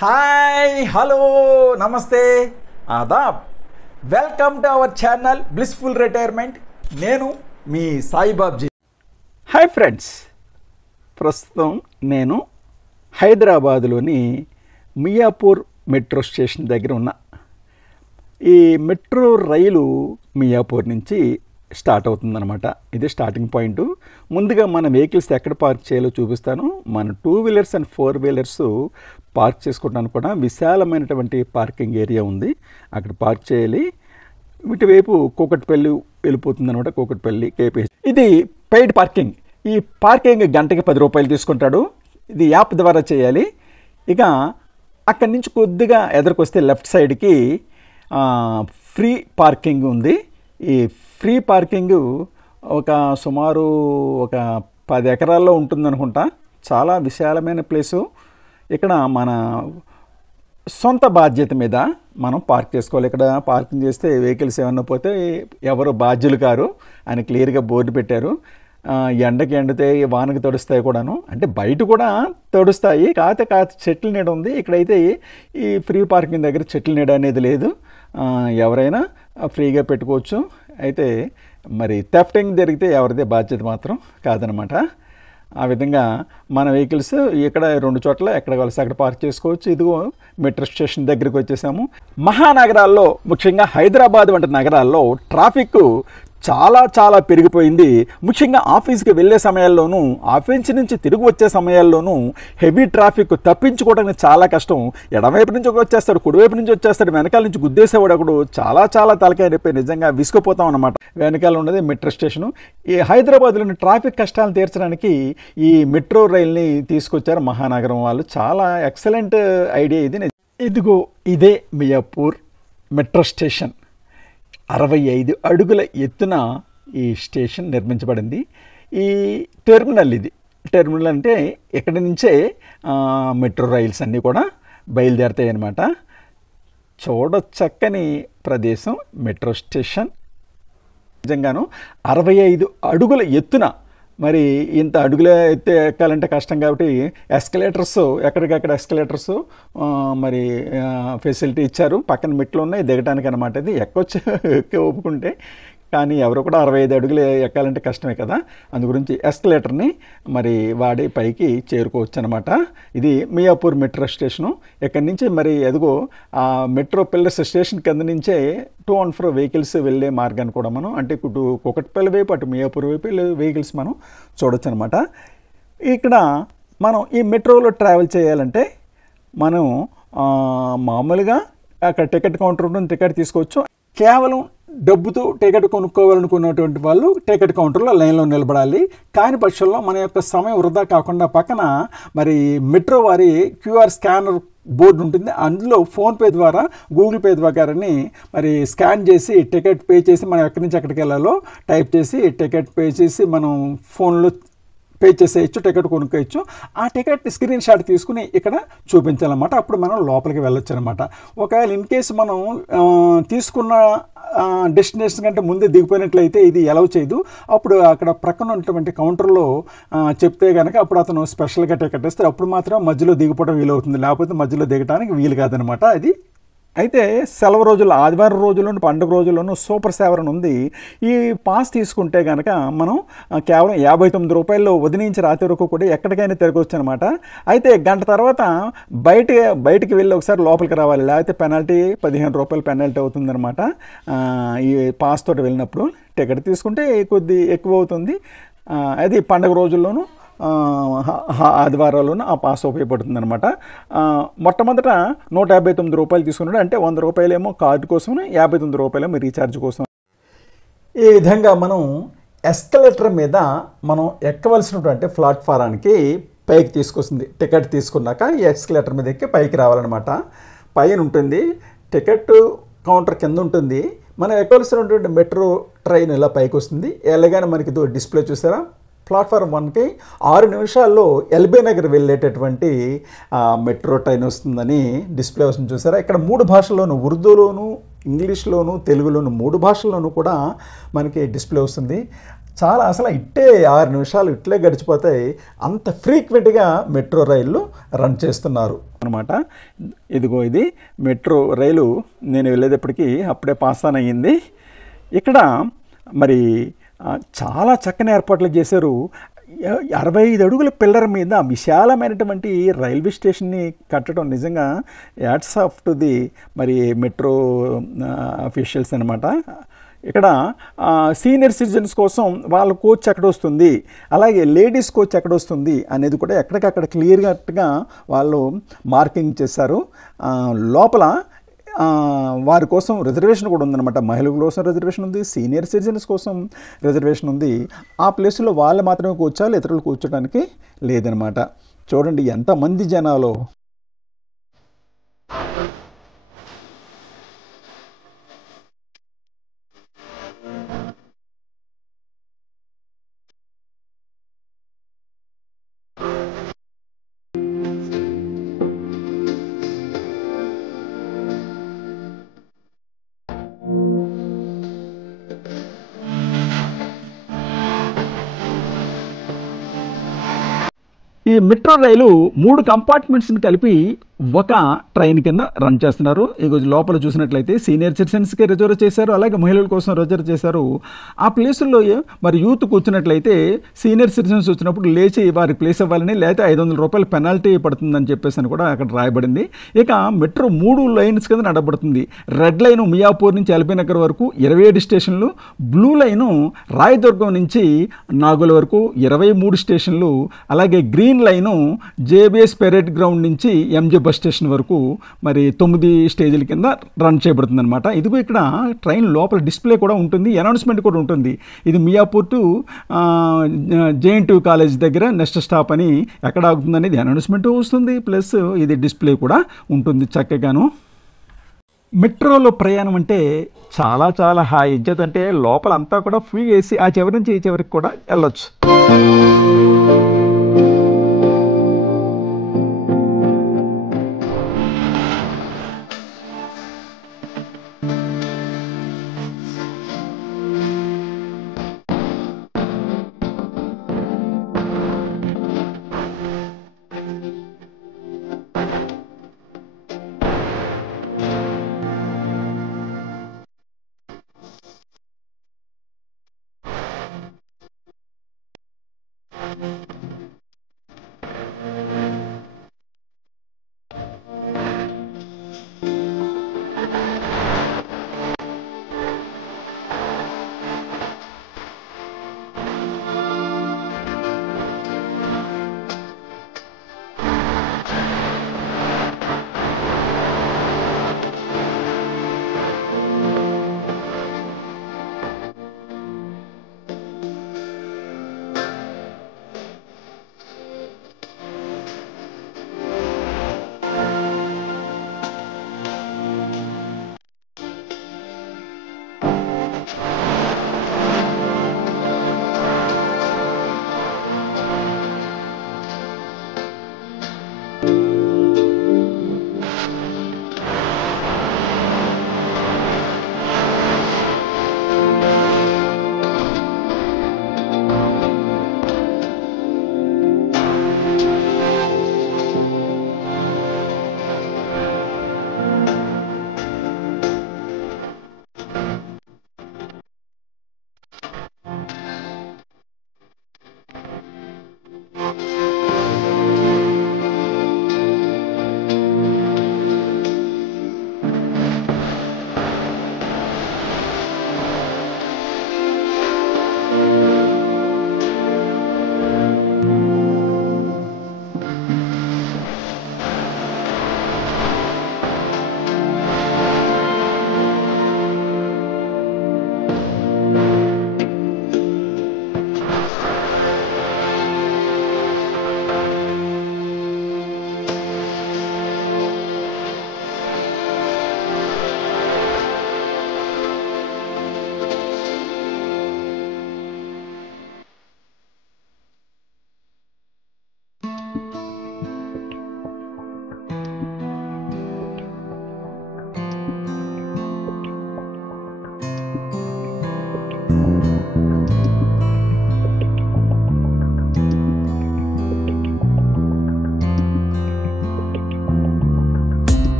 हाय hello नमस्ते आदाब welcome to our channel blissful retirement నేను మీ సాయిబాబ్జీ హాయ్ ఫ్రెండ్స్ ప్రస్తుతం నేను హైదరాబాద్లోని మియాపూర్ మెట్రో స్టేషన్ దగ్గర ఉన్నా ఈ మెట్రో రైలు మియాపూర్ నుంచి స్టార్ట్ అవుతుందన్నమాట ఇది స్టార్టింగ్ పాయింట్ ముందుగా మన వెహికల్స్ ఎక్కడ పార్క్ చేయాలో చూపిస్తాను మన 2 వీలర్స్ అండ్ 4 వీలర్స్ పార్క్ చేసుకోవడానికి కూడా విశాలమైనటువంటి పార్కింగ్ ఏరియా ఉంది అక్కడ పార్క్ చేయాలి ఇటువైపు కూకట్పల్లి వెళ్ళిపోతుంది అనమాట కూకట్పల్లి కేపీహెచ్ ఇది పెయిడ్ పార్కింగ్ ఈ పార్కింగ్ గంటకి 10 రూపాయలు తీసుకుంటాడు ఇది యాప్ ద్వారా చేయాలి ఇక అక్కడి నుంచి కొద్దిగా ఎదురుకొస్తే లెఫ్ట్ సైడ్కి ఫ్రీ పార్కింగ్ ఉంది ఈ ఫ్రీ పార్కింగ్ ఒక సుమారు ఒక 10 ఎకరాల్లో ఉంటుందనుకుంటా చాలా విశాలమైన ప్లేసు ఇక్కడ మన సొంత బాధ్యత మీద మనం పార్క్ చేసుకోవాలి ఇక్కడ పార్కింగ్ చేస్తే వెహికల్స్ ఏమన్నా పోతే ఎవరు బాధ్యులు కారు అని క్లియర్గా బోర్డు పెట్టారు ఎండకి ఎండితే వానకి తడుస్తాయి కూడాను అంటే బయట కూడా తడుస్తాయి కాకపోతే చెట్ల నీడ ఉంది ఇక్కడైతే ఈ ఫ్రీ పార్కింగ్ దగ్గర చెట్ల నీడ అనేది లేదు ఎవరైనా ఫ్రీగా పెట్టుకోవచ్చు అయితే మరి థెఫ్టింగ్ జరిగితే ఎవరిదే బాధ్యత మాత్రం కాదనమాట ఆ విధంగా మన వెహికల్స్ ఇక్కడ 2 చోట్ల ఎక్కడ కలిసి అక్కడ పార్క్ చేసుకోవచ్చు ఇదిగో మెట్రో స్టేషన్ దగ్గరికి వచ్చేసాము మహానగరాల్లో ముఖ్యంగా హైదరాబాద్ వంటి నగరాల్లో ట్రాఫిక్ చాలా పెరిగిపోయింది ముఖ్యంగా ఆఫీస్కి వెళ్ళే సమయాల్లోనూ ఆఫీస్ నుంచి తిరిగి వచ్చే సమయాల్లోనూ హెవీ ట్రాఫిక్ తప్పించుకోవడానికి చాలా కష్టం ఎడమవైపు నుంచి వచ్చేస్తాడు కుడివైపు నుంచి వచ్చేస్తాడు వెనకాల నుంచి గుద్దేసేవాడు ఒకడు చాలా తలకాయ నొప్పి నిజంగా విసుకుపోతాం అన్నమాట వెనకాల ఉన్నది మెట్రో స్టేషను ఈ హైదరాబాద్లోని ట్రాఫిక్ కష్టాలను తీర్చడానికి ఈ మెట్రో రైల్ని తీసుకొచ్చారు మహానగరం వాళ్ళు చాలా ఎక్సలెంట్ ఐడియా ఇది ఇదిగో ఇదే మియాపూర్ మెట్రో స్టేషన్ 65 అడుగుల ఎత్తున ఈ స్టేషన్ నిర్మించబడింది ఈ టెర్మినల్ ఇది టెర్మినల్ అంటే ఇక్కడి నుంచే మెట్రో రైల్స్ అన్నీ కూడా బయలుదేరుతాయి అన్నమాట చూడచక్కని ప్రదేశం మెట్రో స్టేషన్ నిజంగాను 65 అడుగుల ఎత్తున మరి ఇంత అడుగుల ఎత్తే ఎక్కాలంటే కష్టం కాబట్టి ఎస్కలేటర్స్ ఎక్కడికక్కడ ఎస్కలేటర్స్ మరి ఫెసిలిటీ ఇచ్చారు పక్కన మెట్లు ఉన్నాయి దిగడానికి అనమాట ఇది ఎక్కి ఒప్పుకుంటే కానీ ఎవరు కూడా 65 అడుగులు ఎక్కాలంటే కష్టమే కదా అందు గురించి ఎస్కలేటర్ని మరి వాడి పైకి చేరుకోవచ్చు అనమాట ఇది మియాపూర్ మెట్రో స్టేషను ఇక్కడి నుంచి మరి ఎదుగో ఆ మెట్రో పిల్లర్స్ స్టేషన్ కింద నుంచే 2 and 4 వెహికల్స్ వెళ్ళే మార్గాన్ని కూడా మనం అంటే ఇటు కూకట్పల్లి వైపు అటు మియాపూర్ వైపు వెహికల్స్ మనం చూడొచ్చు అనమాట ఇక్కడ మనం ఈ మెట్రోలో ట్రావెల్ చేయాలంటే మనం మామూలుగా అక్కడ టికెట్ కౌంటర్ ఉంటుంది టికెట్ తీసుకోవచ్చు కేవలం డబ్బుతో టికెట్ కొనుక్కోవాలనుకున్నటువంటి వాళ్ళు టికెట్ కౌంటర్లో లైన్లో నిలబడాలి కాని పక్షంలో మన యొక్క సమయం వృధా కాకుండా పక్కన మరి మెట్రో వారి క్యూఆర్ స్కానర్ బోర్డు ఉంటుంది అందులో ఫోన్పే ద్వారా గూగుల్ పే ద్వారా మరి స్కాన్ చేసి టికెట్ పే చేసి మనం ఎక్కడి నుంచి ఎక్కడికి వెళ్ళాలో టైప్ చేసి టికెట్ పే చేసి మనం ఫోన్లో పే చేసేయచ్చు టికెట్ కొనుక్కోవచ్చు ఆ టికెట్ స్క్రీన్ షాట్ తీసుకుని ఇక్కడ చూపించాలన్నమాట అప్పుడు మనం లోపలికి వెళ్ళొచ్చు అనమాట ఒకవేళ ఇన్ కేసు మనం తీసుకున్న డెస్టినేషన్ కంటే ముందే దిగిపోయినట్లయితే ఇది అలౌ చేయదు అప్పుడు అక్కడ ప్రక్కన ఉన్నటువంటి కౌంటర్లో చెప్తే కనుక అప్పుడు అతను స్పెషల్గా టికెట్ ఇస్తే అప్పుడు మాత్రం మధ్యలో దిగిపోవడం వీలవుతుంది లేకపోతే మధ్యలో దిగడానికి వీలు కాదనమాట అది అయితే సెలవు రోజుల్లో ఆదివారం రోజుల్లోనూ పండుగ రోజుల్లోనూ సూపర్ సేవర్ ఉంది ఈ పాస్ తీసుకుంటే కనుక మనం కేవలం 59 రూపాయల్లో ఉదయం నుంచి రాత్రి వరకు కూడా ఎక్కడికైనా తిరగవచ్చు అనమాట అయితే గంట తర్వాత బయటికి వెళ్ళి ఒకసారి లోపలికి రావాలి లేకపోతే పెనాల్టీ 15 రూపాయలు పెనాల్టీ అవుతుందన్నమాట ఈ పాస్ తోటి వెళ్ళినప్పుడు టికెట్ తీసుకుంటే కొద్ది ఎక్కువ అవుతుంది అది పండుగ రోజుల్లోనూ ఆదివారాల్లోనూ ఆ పాస్ ఉపయోగపడుతుంది అనమాట మొట్టమొదట 159 రూపాయలు తీసుకున్నాడు అంటే 100 రూపాయలేమో కార్డు కోసం 59 రూపాయలేమో రీఛార్జ్ కోసం ఈ విధంగా మనం ఎస్కలేటర్ మీద మనం ఎక్కవలసినటువంటి ప్లాట్ఫారానికి పైకి తీసుకొస్తుంది టికెట్ తీసుకున్నాక ఈ ఎస్కలేటర్ మీద ఎక్కి పైకి రావాలన్నమాట పైన ఉంటుంది టికెట్ కౌంటర్ కింద ఉంటుంది మనం ఎక్కవలసినటువంటి మెట్రో ట్రైన్ ఇలా పైకి వస్తుంది ఎలాగైనా మనకి డిస్ప్లే చూసారా ప్లాట్ఫామ్ 1కి 6 నిమిషాల్లో ఎల్బీ నగర్ వెళ్ళేటటువంటి మెట్రో ట్రైన్ వస్తుందని డిస్ప్లే వస్తుంది చూసారా ఇక్కడ 3 భాషల్లోనూ ఉర్దూలోను ఇంగ్లీష్లోను తెలుగులోను 3 భాషల్లోనూ కూడా మనకి డిస్ప్లే వస్తుంది చాలా అసలు ఇట్టే 6 నిమిషాలు ఇట్లే గడిచిపోతాయి, అంత ఫ్రీక్వెంట్గా మెట్రో రైళ్ళు రన్ చేస్తున్నారు అనమాట. ఇదిగో ఇది మెట్రో రైలు, నేను వెళ్ళేటప్పటికి అప్పుడే పాస్ ఆన్ అయ్యింది. ఇక్కడ మరి చాలా చక్కని ఏర్పాట్లు చేశారు. 65 అడుగుల పిల్లర్ మీద విశాలమైనటువంటి రైల్వే స్టేషన్ని కట్టడం నిజంగా యాట్స్ ఆఫ్ టు ది మరి మెట్రో అఫీషియల్స్ అనమాట. ఇక్కడ సీనియర్ సిటిజన్స్ కోసం వాళ్ళ కోచ్ ఎక్కడ వస్తుంది, అలాగే లేడీస్ కోచ్ ఎక్కడ వస్తుంది అనేది కూడా ఎక్కడికక్కడ క్లియర్గా వాళ్ళు మార్కింగ్ చేశారు. లోపల వారి కోసం రిజర్వేషన్ కూడా ఉందన్నమాట. మహిళల కోసం రిజర్వేషన్ ఉంది, సీనియర్ సిటిజన్స్ కోసం రిజర్వేషన్ ఉంది. ఆ ప్లేస్లో వాళ్ళు మాత్రమే కూర్చోాలి, ఇతరులు కూర్చోడానికి లేదనమాట. చూడండి ఎంతమంది జనాలు. ఈ మెట్రో రైలు 3 కంపార్ట్మెంట్స్ని కలిపి ఒక ట్రైన్ కింద రన్ చేస్తున్నారు. ఇక లోపల చూసినట్లయితే సీనియర్ సిటిజన్స్కి రిజర్వ్ చేశారు, అలాగే మహిళల కోసం రిజర్వ్ చేశారు. ఆ ప్లేసుల్లో మరి యూత్ కూర్చున్నట్లయితే సీనియర్ సిటిజన్స్ వచ్చినప్పుడు లేచి వారి ప్లేస్ ఇవ్వాలని, లేకపోతే 500 రూపాయల పెనాల్టీ పడుతుందని చెప్పేసి అని కూడా అక్కడ రాయబడింది. ఇక మెట్రో 3 లైన్స్ కింద నడబడుతుంది. రెడ్ లైను మియాపూర్ నుంచి ఎల్బీ నగర్ వరకు 27 స్టేషన్లు, బ్లూ లైను రాయదుర్గం నుంచి నాగోల్ వరకు 23 స్టేషన్లు, అలాగే green line JBS parade ground నుంచి ఎంజే బస్ స్టేషన్ వరకు మరి 9 స్టేజీల కింద రన్ చేయబడుతుంది అనమాట. ఇదిగో ఇక్కడ ట్రైన్ లోపల డిస్ప్లే కూడా ఉంటుంది, అనౌన్స్మెంట్ కూడా ఉంటుంది. ఇది మియాపూర్ టు JNTU కాలేజ్ దగ్గర నెక్స్ట్ స్టాప్ అని ఎక్కడ ఆగుతుంది అనేది అనౌన్స్మెంట్ వస్తుంది, ప్లస్ ఇది డిస్ప్లే కూడా ఉంటుంది చక్కగాను. మెట్రోలో ప్రయాణం అంటే చాలా చాలా హాయి. అంటే లోపల అంతా కూడా ఫ్రీ వేసి ఆ చివరి నుంచి ఈ చివరికి కూడా వెళ్ళొచ్చు.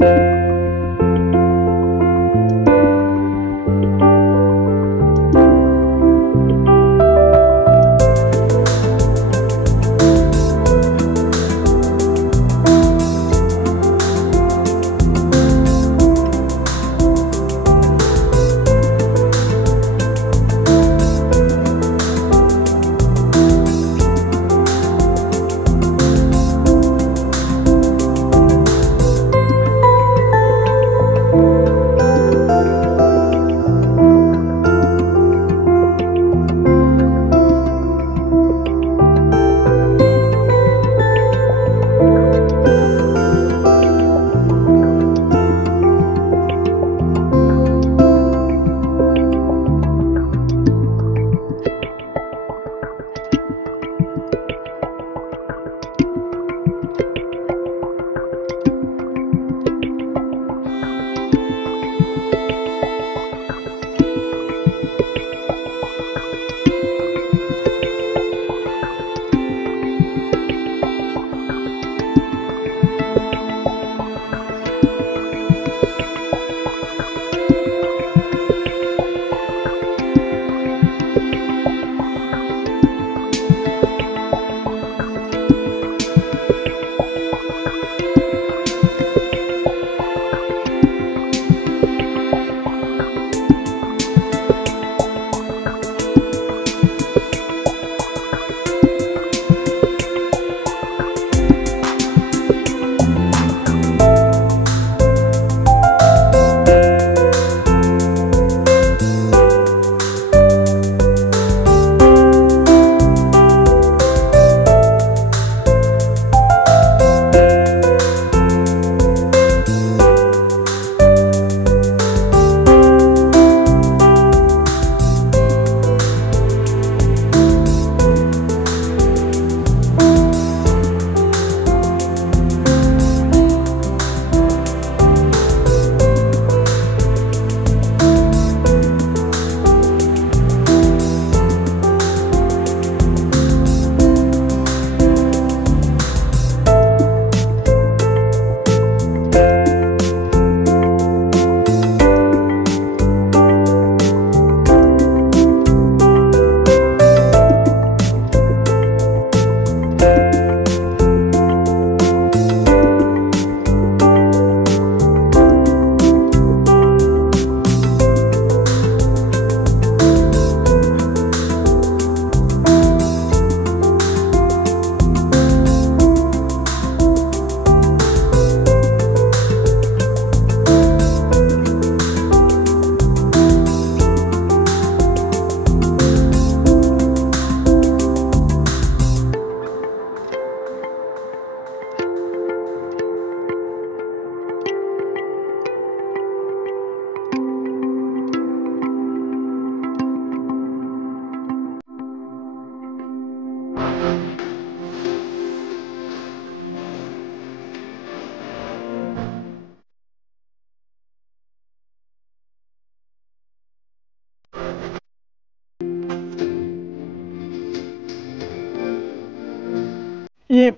ఈ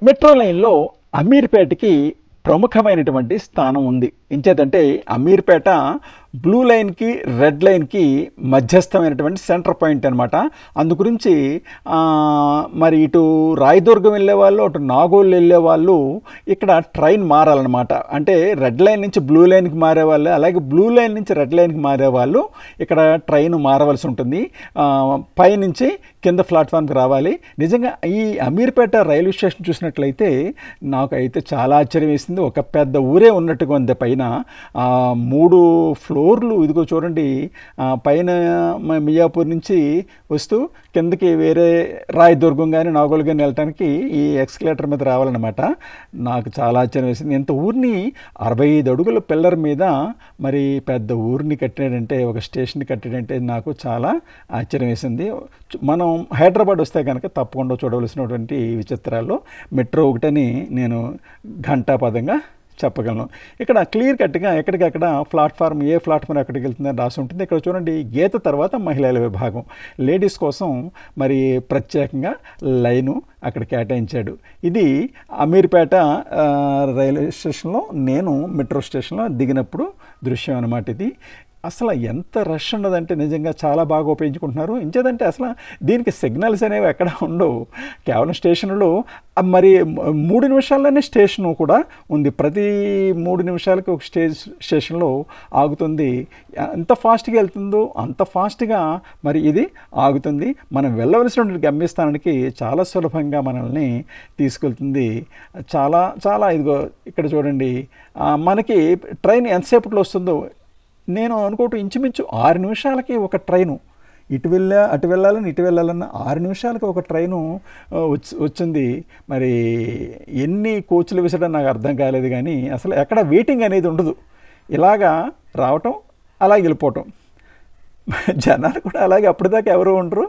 మెట్రో లైన్లో అమీర్పేటకి ప్రముఖమైనటువంటి స్థానం ఉంది. ఎంచేతంటే అమీర్పేట బ్లూ లైన్కి రెడ్ లైన్కి మధ్యస్థమైనటువంటి సెంటర్ పాయింట్ అనమాట. అందుగురించి మరి ఇటు రాయదుర్గం వెళ్ళేవాళ్ళు, అటు నాగోల్ వెళ్ళేవాళ్ళు ఇక్కడ ట్రైన్ మారాలన్నమాట. అంటే రెడ్ లైన్ నుంచి బ్లూ లైన్కి మారేవాళ్ళు, అలాగే బ్లూ లైన్ నుంచి రెడ్ లైన్కి మారేవాళ్ళు ఇక్కడ ట్రైన్ మారవలసి ఉంటుంది. పైనుంచి కింద ప్లాట్ఫామ్కి రావాలి. నిజంగా ఈ అమీర్పేట రైల్వే స్టేషన్ చూసినట్లయితే నాకైతే చాలా ఆశ్చర్యం వేసింది. ఒక పెద్ద ఊరే ఉన్నట్టుగా ఉంది. పైన 3 ఫ్లోర్లు ఇదిగో చూడండి. పైన మియాపూర్ నుంచి వస్తూ కిందకి వేరే రాయదుర్గం కానీ నాగోల్ కానీ వెళ్ళటానికి ఈ ఎక్స్కలేటర్ మీద రావాలన్నమాట. నాకు చాలా ఆశ్చర్యం వేసింది. ఇంత ఊరిని 65 అడుగుల పిల్లర్ మీద మరి పెద్ద ఊరిని కట్టాడంటే, ఒక స్టేషన్ కట్టాడంటే నాకు చాలా ఆశ్చర్యం వేసింది. మనం హైదరాబాద్ వస్తే కనుక తప్పకుండా చూడవలసినటువంటి విచిత్రాల్లో మెట్రో ఒకటని నేను ఘంటాపదంగా చెప్పగలను. ఇక్కడ క్లియర్ కట్గా ఎక్కడికక్కడ ప్లాట్ఫామ్ ఏ ప్లాట్ఫామ్ ఎక్కడికి వెళ్తుందని రాసి ఉంటుంది. ఇక్కడ చూడండి, గీత తర్వాత మహిళల విభాగం లేడీస్ కోసం మరి ప్రత్యేకంగా లైను అక్కడ కేటాయించాడు. ఇది అమీర్పేట రైల్వే స్టేషన్లో నేను మెట్రో స్టేషన్లో దిగినప్పుడు దృశ్యం అన్నమాట. ఇది అసలు ఎంత రష్ ఉన్నదంటే నిజంగా చాలా బాగా ఉపయోగించుకుంటున్నారు. ఇంచేదంటే అసలు దీనికి సిగ్నల్స్ అనేవి ఎక్కడ ఉండవు. కేవలం స్టేషన్లో మరి 3 నిమిషాల్లోనే స్టేషను కూడా ఉంది. ప్రతి 3 నిమిషాలకి ఒక స్టేషన్లో ఆగుతుంది. ఎంత ఫాస్ట్గా వెళ్తుందో అంత ఫాస్ట్గా మరి ఇది ఆగుతుంది. మనం వెళ్ళవలసినటువంటి గమ్యస్థానానికి చాలా సులభంగా మనల్ని తీసుకెళ్తుంది. చాలా చాలా ఇదిగో ఇక్కడ చూడండి, మనకి ట్రైన్ ఎంతసేపట్లో వస్తుందో నేను అనుకోవటం ఇంచుమించు 6 నిమిషాలకి ఒక ట్రైను అటు వెళ్ళాలన్న 6 నిమిషాలకి ఒక ట్రైను వచ్చింది. మరి ఎన్ని కోచ్లు విసడం నాకు అర్థం కాలేదు, కానీ అసలు ఎక్కడ వెయిటింగ్ అనేది ఉండదు. ఇలాగా రావటం అలా వెళ్ళిపోవటం. జనాలు కూడా అలాగే అప్పటిదాకా ఎవరు ఉండరు.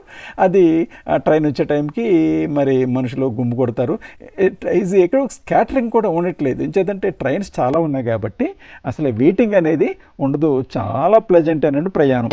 అది ట్రైన్ వచ్చే టైంకి మరి మనుషులు గుమ్ము కొడతారు. ఇది ఎక్కడో స్కాటరింగ్ కూడా ఉండట్లేదు. ఎందుకంటే ట్రైన్స్ చాలా ఉన్నాయి కాబట్టి అసలు వెయిటింగ్ అనేది ఉండదు. చాలా ప్లెజెంట్ అనేది ప్రయాణం.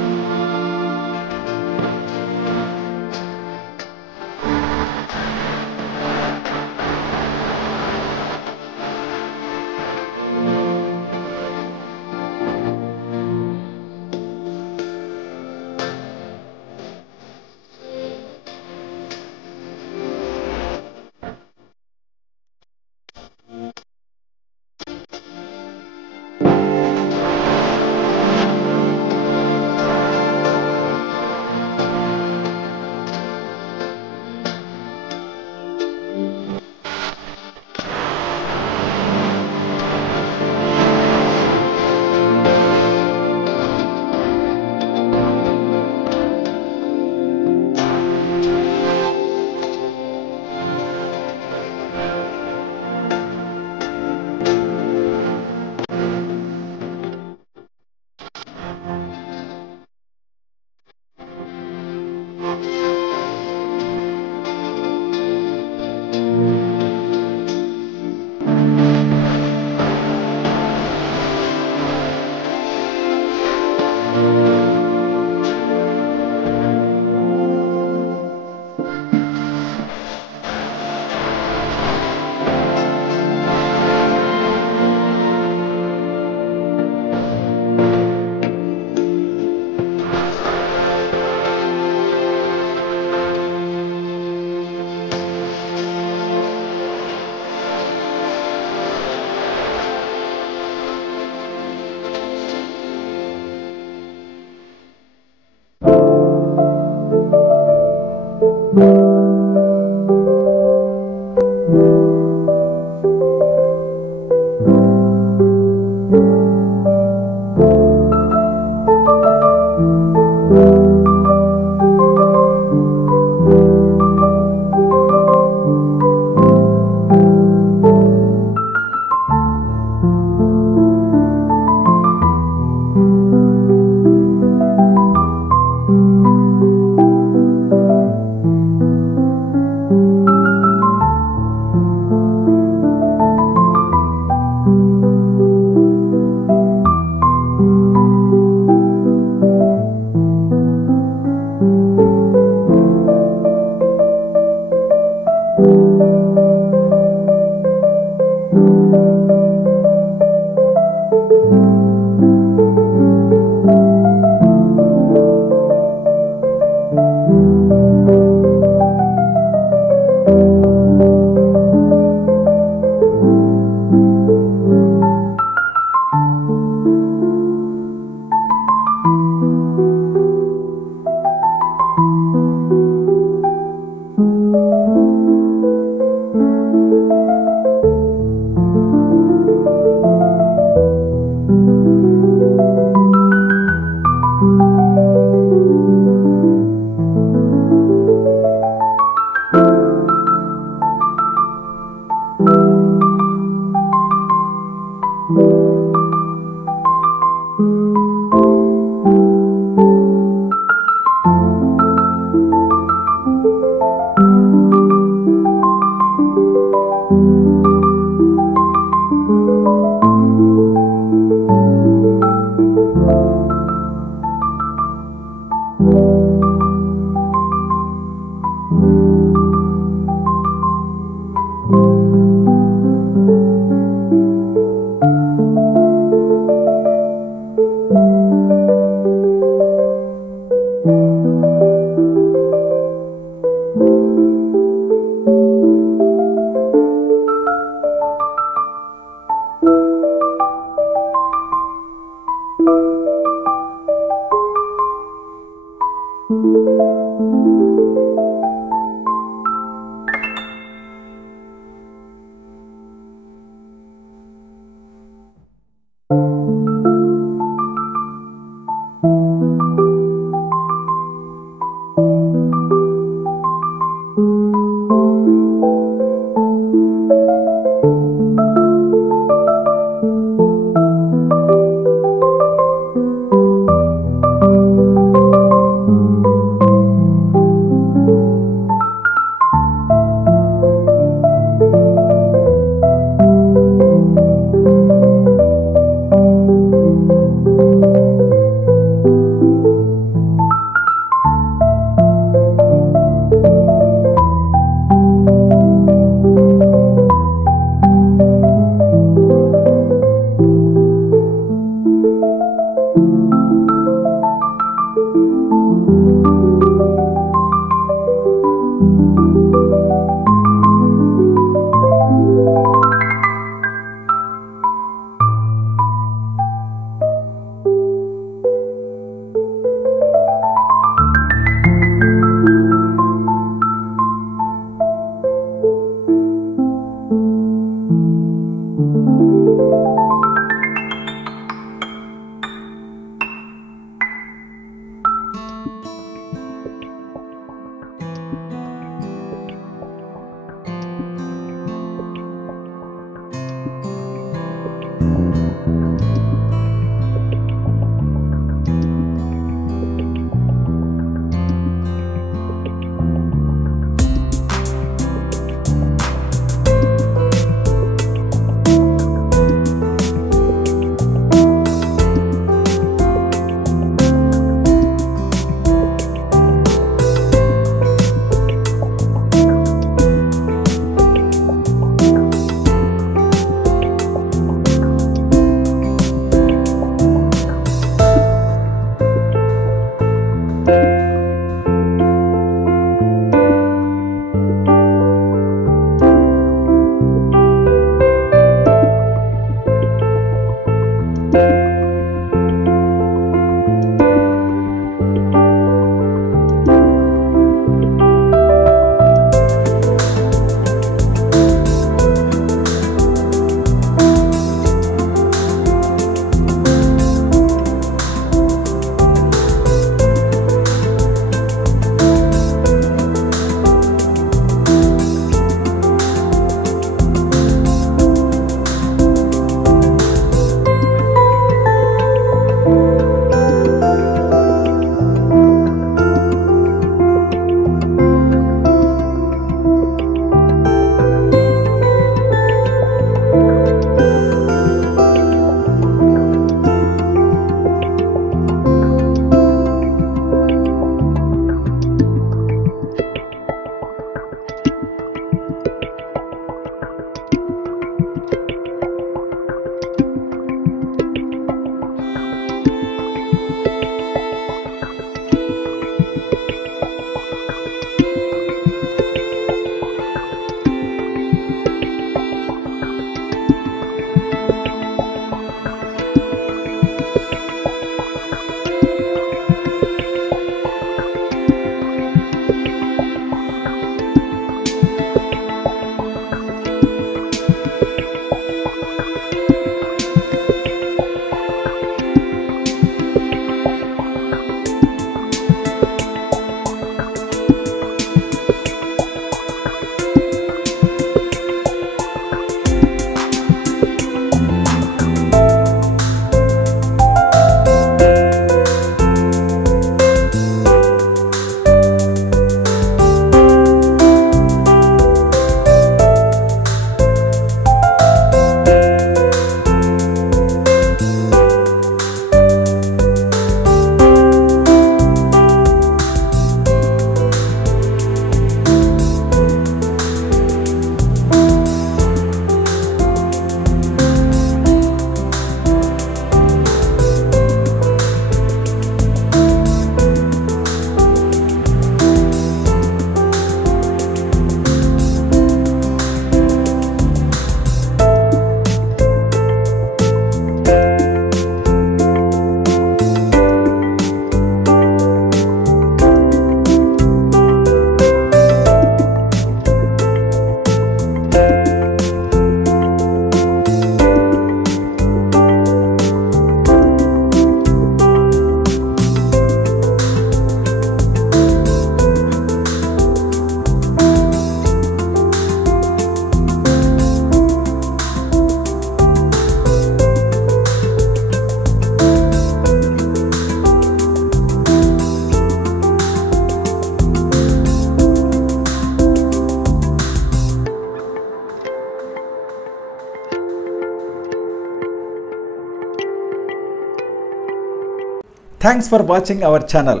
Thanks for watching our channel.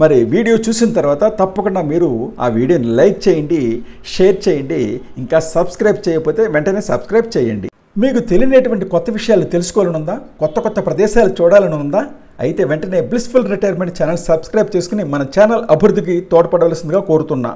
మరి వీడియో చూసిన తర్వాత తప్పకుండా మీరు ఆ వీడియోని లైక్ చేయండి, షేర్ చేయండి. ఇంకా సబ్స్క్రైబ్ చేయకపోతే వెంటనే సబ్స్క్రైబ్ చేయండి. మీకు తెలియనటువంటి కొత్త విషయాలు తెలుసుకోవాలని ఉందా, కొత్త కొత్త ప్రదేశాలు చూడాలని ఉందా, అయితే వెంటనే బ్లిస్ఫుల్ రిటైర్మెంట్ ఛానల్ సబ్స్క్రైబ్ చేసుకుని మన ఛానల్ అభివృద్ధికి తోడ్పడవలసిందిగా కోరుతున్నా.